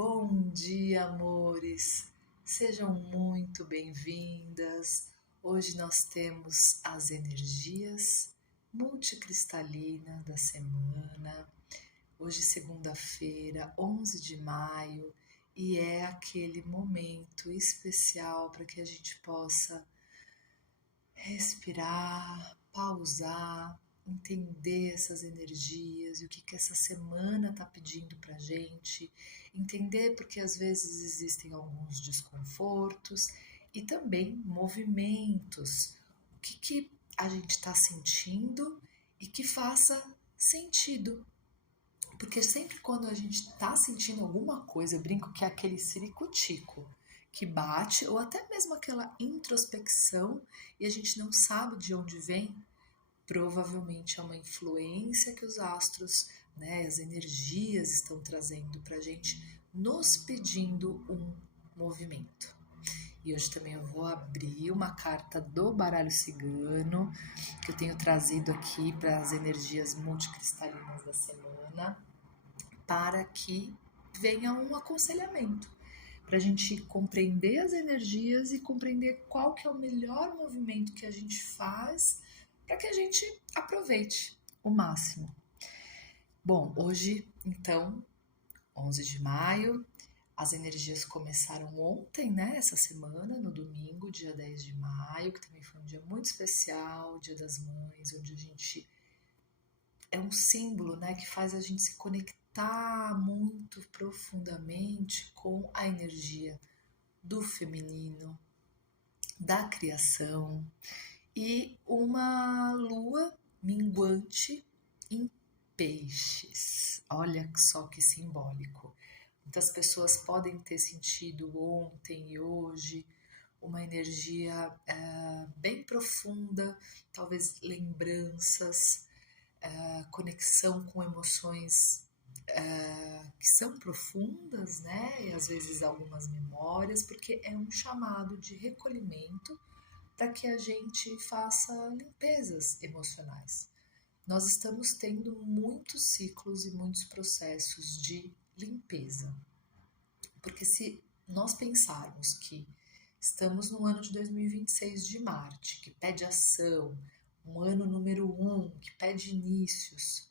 Bom dia, amores! Sejam muito bem-vindas. Hoje nós temos as energias multicristalina da semana. Hoje, segunda-feira, 11 de maio, e é aquele momento especial para que a gente possa respirar, pausar, entender essas energias e o que essa semana está pedindo para gente, entender porque às vezes existem alguns desconfortos e também movimentos, o que a gente está sentindo e que faça sentido. Porque sempre quando a gente está sentindo alguma coisa, eu brinco que é aquele ciricutico que bate, ou até mesmo aquela introspecção e a gente não sabe de onde vem, provavelmente é uma influência que os astros, né, as energias estão trazendo para a gente, nos pedindo um movimento. E hoje também eu vou abrir uma carta do baralho cigano, que eu tenho trazido aqui para as energias multicristalinas da semana, para que venha um aconselhamento, para a gente compreender as energias e compreender qual que é o melhor movimento que a gente faz para que a gente aproveite o máximo. Bom, hoje, então, 11 de maio, as energias começaram ontem, né, essa semana, no domingo, dia 10 de maio, que também foi um dia muito especial, Dia das Mães, onde a gente é um símbolo, né, que faz a gente se conectar muito profundamente com a energia do feminino, da criação, e uma lua minguante em peixes. Olha só que simbólico. Muitas pessoas podem ter sentido ontem e hoje uma energia bem profunda, talvez lembranças, conexão com emoções que são profundas, né? E às vezes algumas memórias, porque é um chamado de recolhimento para que a gente faça limpezas emocionais. Nós estamos tendo muitos ciclos e muitos processos de limpeza, porque se nós pensarmos que estamos no ano de 2026 de Marte, que pede ação, um ano número 1, que pede inícios,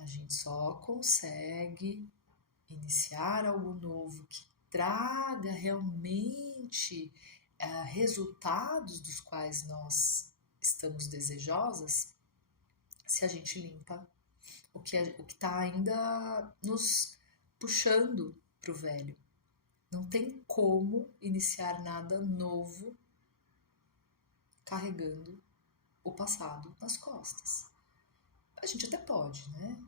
a gente só consegue iniciar algo novo que traga realmente resultados dos quais nós estamos desejosas se a gente limpa o que está ainda nos puxando para o velho. Não tem como iniciar nada novo carregando o passado nas costas. A gente até pode, né?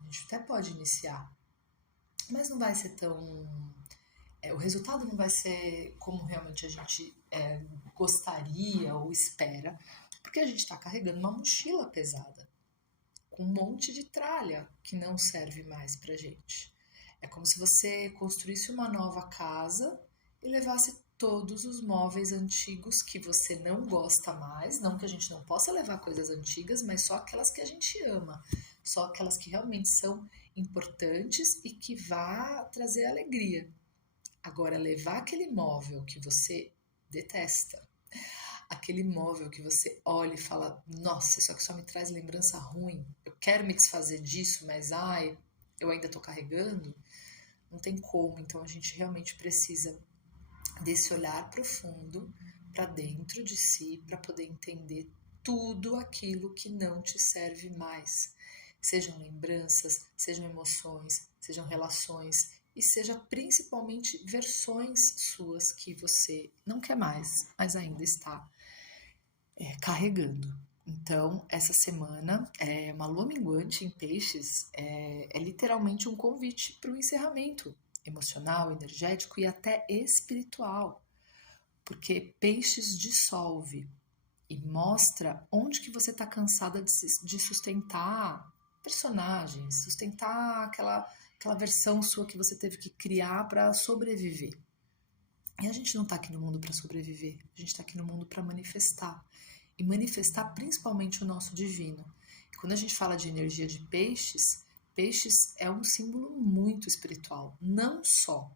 A gente até pode iniciar, mas não vai ser tão... o resultado não vai ser como realmente a gente gostaria ou espera, porque a gente está carregando uma mochila pesada, com um monte de tralha que não serve mais pra gente. É como se você construísse uma nova casa e levasse todos os móveis antigos que você não gosta mais, não que a gente não possa levar coisas antigas, mas só aquelas que a gente ama, só aquelas que realmente são importantes e que vá trazer alegria. Agora, levar aquele móvel que você detesta, aquele móvel que você olha e fala, nossa, isso aqui só me traz lembrança ruim, eu quero me desfazer disso, mas ai, eu ainda tô carregando, não tem como. Então a gente realmente precisa desse olhar profundo para dentro de si, para poder entender tudo aquilo que não te serve mais. Sejam lembranças, sejam emoções, sejam relações e seja principalmente versões suas que você não quer mais, mas ainda está carregando. Então, essa semana é uma lua minguante em peixes, é literalmente um convite para o encerramento emocional, energético e até espiritual, porque peixes dissolve e mostra onde que você está cansada de sustentar personagens, sustentar aquela versão sua que você teve que criar para sobreviver. E a gente não está aqui no mundo para sobreviver, a gente está aqui no mundo para manifestar. E manifestar principalmente o nosso divino. Quando a gente fala de energia de peixes, Peixes é um símbolo muito espiritual, não só,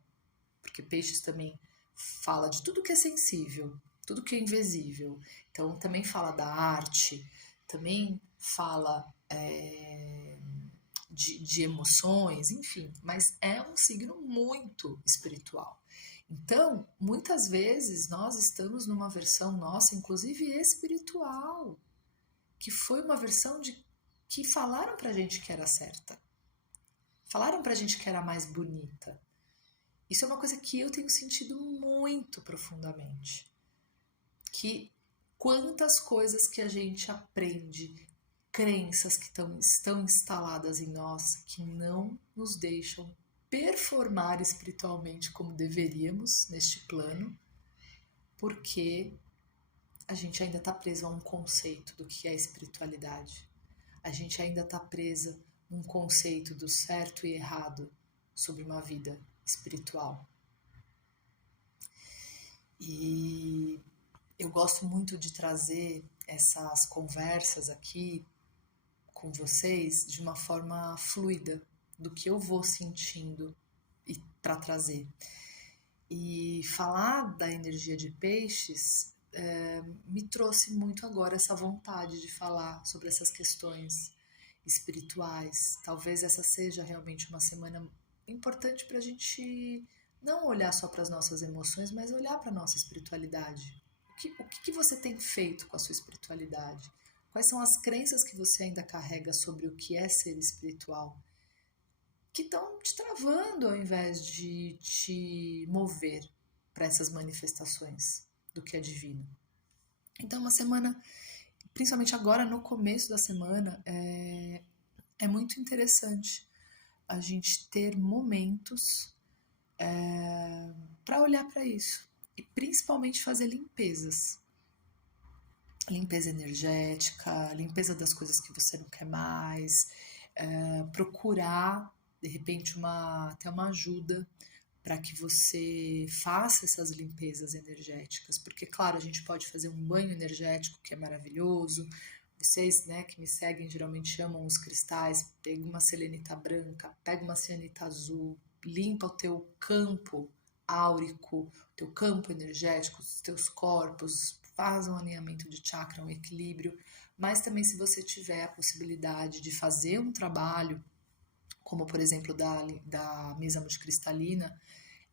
porque peixes também fala de tudo que é sensível, tudo que é invisível. Então também fala da arte, também fala de emoções, enfim, mas é um signo muito espiritual. Então, muitas vezes nós estamos numa versão nossa, inclusive espiritual, que foi uma versão de que falaram pra gente que era certa. Falaram pra gente que era mais bonita. Isso é uma coisa que eu tenho sentido muito profundamente. Que quantas coisas que a gente aprende, crenças que estão instaladas em nós, que não nos deixam performar espiritualmente como deveríamos neste plano, porque a gente ainda está preso a um conceito do que é espiritualidade. A gente ainda está presa num conceito do certo e errado sobre uma vida espiritual. E eu gosto muito de trazer essas conversas aqui com vocês de uma forma fluida, do que eu vou sentindo e para trazer. E falar da energia de peixes me trouxe muito agora essa vontade de falar sobre essas questões espirituais. Talvez essa seja realmente uma semana importante para a gente não olhar só para as nossas emoções, mas olhar para a nossa espiritualidade. O que você tem feito com a sua espiritualidade? Quais são as crenças que você ainda carrega sobre o que é ser espiritual? Que estão te travando ao invés de te mover para essas manifestações do que é divino. Então, uma semana, principalmente agora no começo da semana, é muito interessante a gente ter momentos para olhar para isso e principalmente fazer limpezas. Limpeza energética, limpeza das coisas que você não quer mais, procurar de repente até uma ajuda para que você faça essas limpezas energéticas, porque claro, a gente pode fazer um banho energético que é maravilhoso. Vocês, né, que me seguem geralmente chamam os cristais, pega uma selenita branca, pega uma cianita azul, limpa o teu campo áurico, o teu campo energético, os teus corpos, faz um alinhamento de chakra, um equilíbrio, mas também se você tiver a possibilidade de fazer um trabalho, como por exemplo da mesa multicristalina,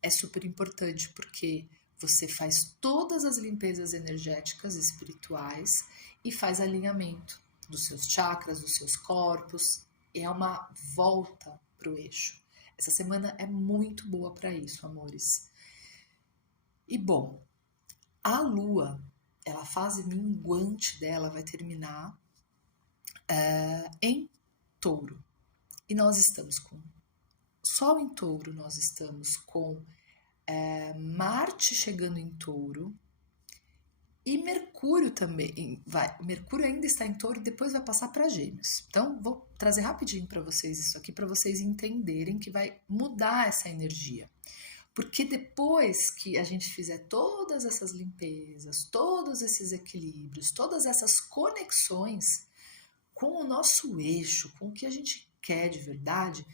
é super importante porque você faz todas as limpezas energéticas espirituais e faz alinhamento dos seus chakras, dos seus corpos. É uma volta para o eixo. Essa semana é muito boa para isso, amores. E bom, a Lua, a fase minguante dela vai terminar em Touro. E nós estamos com Sol em Touro, nós estamos com Marte chegando em Touro e Mercúrio também Mercúrio ainda está em Touro e depois vai passar para Gêmeos. Então vou trazer rapidinho para vocês isso aqui para vocês entenderem que vai mudar essa energia. Porque depois que a gente fizer todas essas limpezas, todos esses equilíbrios, todas essas conexões com o nosso eixo, com o que a gente quer de verdade,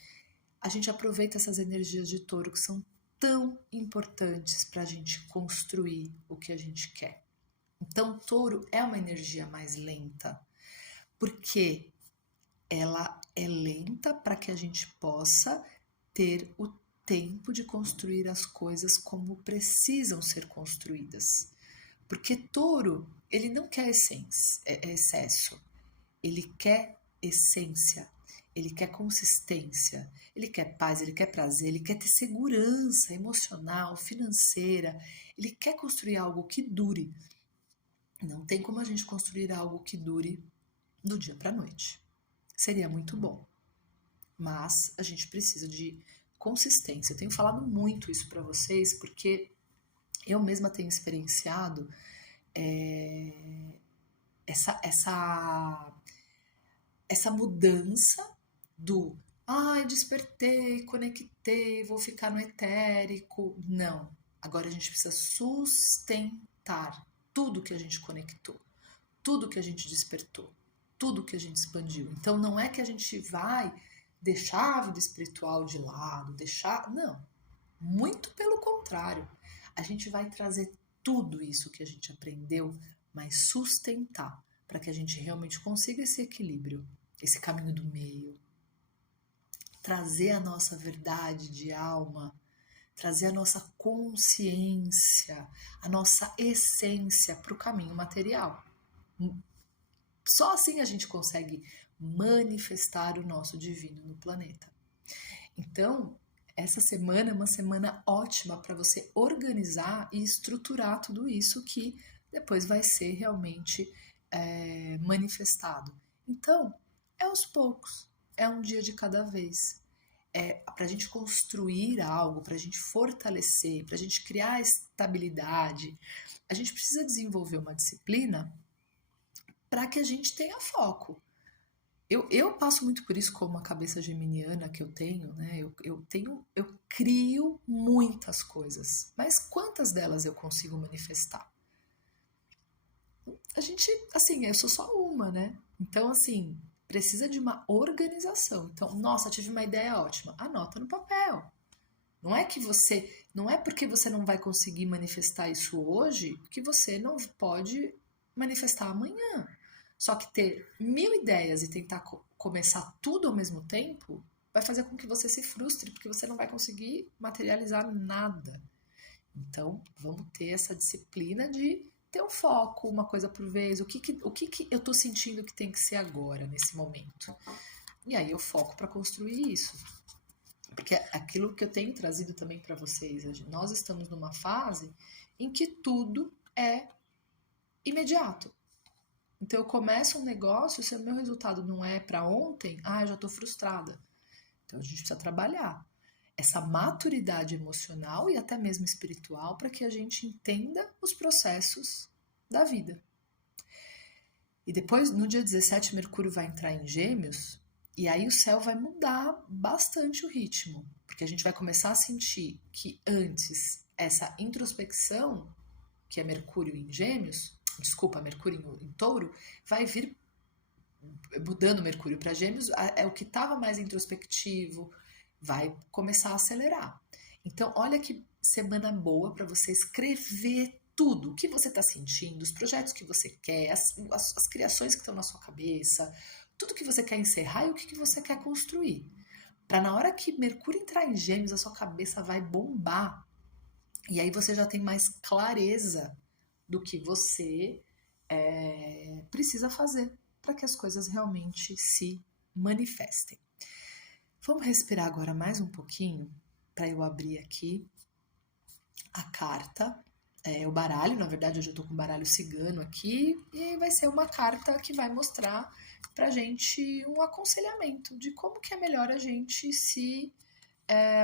a gente aproveita essas energias de Touro que são tão importantes para a gente construir o que a gente quer. Então, Touro é uma energia mais lenta, porque ela é lenta para que a gente possa ter o tempo de construir as coisas como precisam ser construídas. Porque Touro, ele não quer excesso, ele quer essência, ele quer consistência, ele quer paz, ele quer prazer, ele quer ter segurança emocional, financeira, ele quer construir algo que dure. Não tem como a gente construir algo que dure do dia para a noite. Seria muito bom, mas a gente precisa de consistência. Eu tenho falado muito isso para vocês porque eu mesma tenho experienciado essa mudança do despertei, conectei, vou ficar no etérico. Não. Agora a gente precisa sustentar tudo que a gente conectou, tudo que a gente despertou, tudo que a gente expandiu. Então não é que a gente vai deixar a vida espiritual de lado, deixar. Não. Muito pelo contrário. A gente vai trazer tudo isso que a gente aprendeu, mas sustentar, para que a gente realmente consiga esse equilíbrio, esse caminho do meio. Trazer a nossa verdade de alma, trazer a nossa consciência, a nossa essência para o caminho material. Só assim a gente consegue manifestar o nosso divino no planeta. Então, essa semana é uma semana ótima para você organizar e estruturar tudo isso que depois vai ser realmente manifestado. Então, é aos poucos, é um dia de cada vez. Para a gente construir algo, para a gente fortalecer, para a gente criar estabilidade, a gente precisa desenvolver uma disciplina para que a gente tenha foco. Eu passo muito por isso como a cabeça geminiana que eu tenho, né? Eu crio muitas coisas, mas quantas delas eu consigo manifestar? A gente, assim, eu sou só uma, né? Então, assim, precisa de uma organização. Então, nossa, tive uma ideia ótima. Anota no papel. Não é porque você não vai conseguir manifestar isso hoje que você não pode manifestar amanhã. Só que ter 1000 ideias e tentar começar tudo ao mesmo tempo vai fazer com que você se frustre, porque você não vai conseguir materializar nada. Então, vamos ter essa disciplina de ter um foco, uma coisa por vez. O que eu estou sentindo que tem que ser agora, nesse momento? E aí eu foco para construir isso. Porque aquilo que eu tenho trazido também para vocês, nós estamos numa fase em que tudo é imediato. Então eu começo um negócio, se o meu resultado não é para ontem, eu já estou frustrada. Então a gente precisa trabalhar essa maturidade emocional e até mesmo espiritual para que a gente entenda os processos da vida. E depois, no dia 17, Mercúrio vai entrar em Gêmeos e aí o céu vai mudar bastante o ritmo, porque a gente vai começar a sentir que antes essa introspecção, que é Mercúrio em Gêmeos, Mercúrio em Touro, vai vir mudando Mercúrio para Gêmeos, é o que estava mais introspectivo, vai começar a acelerar. Então, olha que semana boa para você escrever tudo o que você está sentindo, os projetos que você quer, as criações que estão na sua cabeça, tudo que você quer encerrar e o que você quer construir. Para na hora que Mercúrio entrar em Gêmeos, a sua cabeça vai bombar. E aí você já tem mais clareza do que você precisa fazer para que as coisas realmente se manifestem. Vamos respirar agora mais um pouquinho para eu abrir aqui a carta, o baralho. Na verdade, hoje eu estou com o baralho cigano aqui e vai ser uma carta que vai mostrar para gente um aconselhamento de como que é melhor a gente se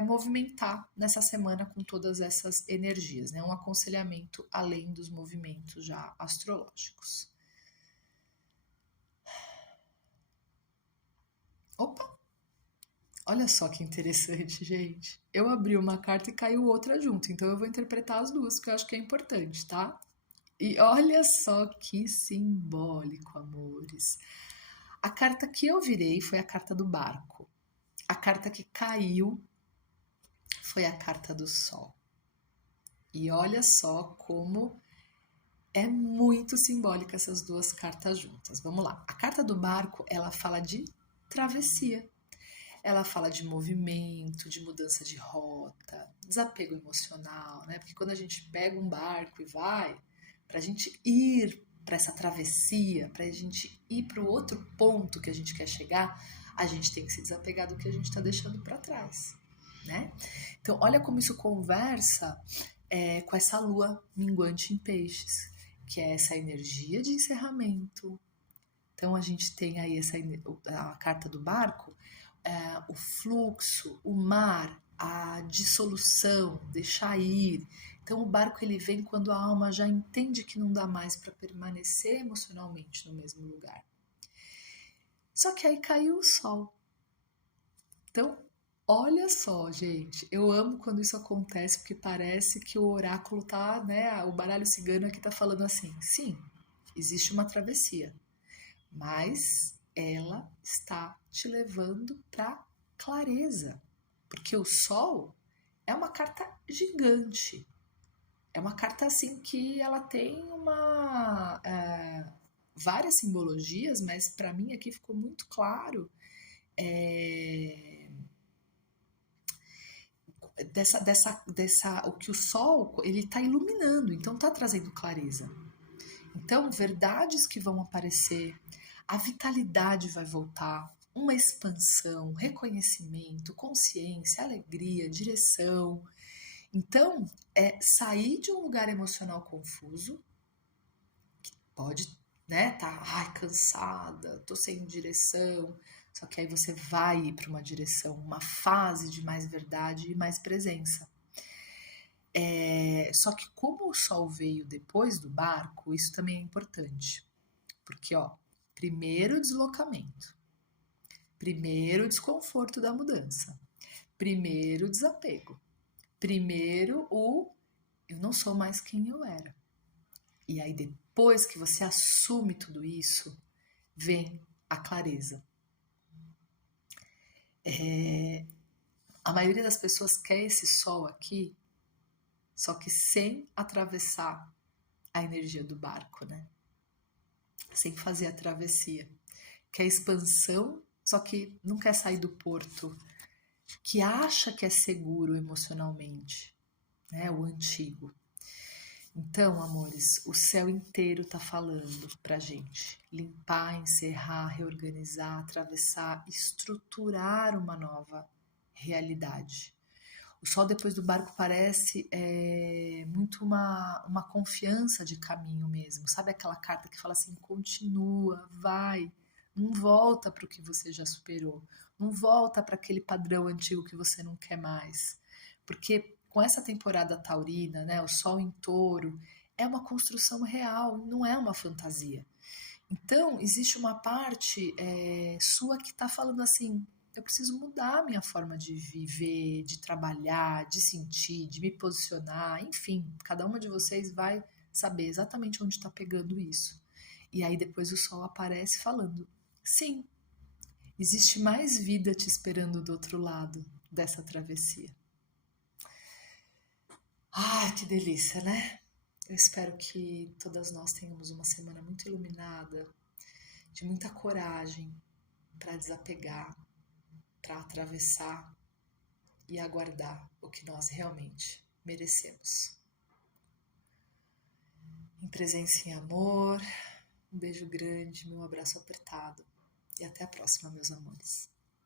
movimentar nessa semana com todas essas energias, né? Um aconselhamento além dos movimentos já astrológicos. Opa! Olha só que interessante, gente. Eu abri uma carta e caiu outra junto, então eu vou interpretar as duas, porque eu acho que é importante, tá? E olha só que simbólico, amores. A carta que eu virei foi a carta do barco. A carta que caiu foi a carta do sol. E olha só como é muito simbólica essas duas cartas juntas. Vamos lá. A carta do barco, ela fala de travessia. Ela fala de movimento, de mudança de rota, desapego emocional, né? Porque quando a gente pega um barco e vai, para a gente ir para essa travessia, para a gente ir para o outro ponto que a gente quer chegar, a gente tem que se desapegar do que a gente está deixando para trás, né? Então, olha como isso conversa com essa lua minguante em peixes, que é essa energia de encerramento. Então, a gente tem aí a carta do barco, o fluxo, o mar, a dissolução, deixar ir. Então o barco ele vem quando a alma já entende que não dá mais para permanecer emocionalmente no mesmo lugar. Só que aí caiu o sol. Então, olha só, gente, eu amo quando isso acontece porque parece que o oráculo tá, né, o baralho cigano aqui tá falando assim, sim, existe uma travessia, mas ela está te levando para clareza, porque o Sol é uma carta gigante. É uma carta assim que ela tem várias simbologias, mas para mim aqui ficou muito claro é, o que o Sol ele está iluminando, então está trazendo clareza. Então verdades que vão aparecer, a vitalidade vai voltar, uma expansão, reconhecimento, consciência, alegria, direção. Então, é sair de um lugar emocional confuso, que pode, né, tá, ai, cansada, tô sem direção, só que aí você vai ir para uma direção, uma fase de mais verdade e mais presença. Só que como o sol veio depois do barco, isso também é importante, porque, ó, primeiro o deslocamento, primeiro o desconforto da mudança, primeiro o desapego, primeiro o eu não sou mais quem eu era. E aí, depois que você assume tudo isso, vem a clareza. A maioria das pessoas quer esse sol aqui, só que sem atravessar a energia do barco, né? Sem fazer a travessia. Quer expansão, só que não quer sair do porto, que acha que é seguro emocionalmente, né? O antigo. Então, amores, o céu inteiro tá falando pra gente limpar, encerrar, reorganizar, atravessar, estruturar uma nova realidade. O sol depois do barco parece muito uma confiança de caminho mesmo. Sabe aquela carta que fala assim: continua, vai, não volta para o que você já superou, não volta para aquele padrão antigo que você não quer mais. Porque com essa temporada taurina, né, o sol em touro, é uma construção real, não é uma fantasia. Então, existe uma parte sua que está falando assim: eu preciso mudar a minha forma de viver, de trabalhar, de sentir, de me posicionar, enfim, cada uma de vocês vai saber exatamente onde está pegando isso. E aí depois o sol aparece falando: sim, existe mais vida te esperando do outro lado dessa travessia. Ai, que delícia, né? Eu espero que todas nós tenhamos uma semana muito iluminada, de muita coragem para desapegar, para atravessar e aguardar o que nós realmente merecemos. Em presença e amor, um beijo grande, meu abraço apertado e até a próxima, meus amores.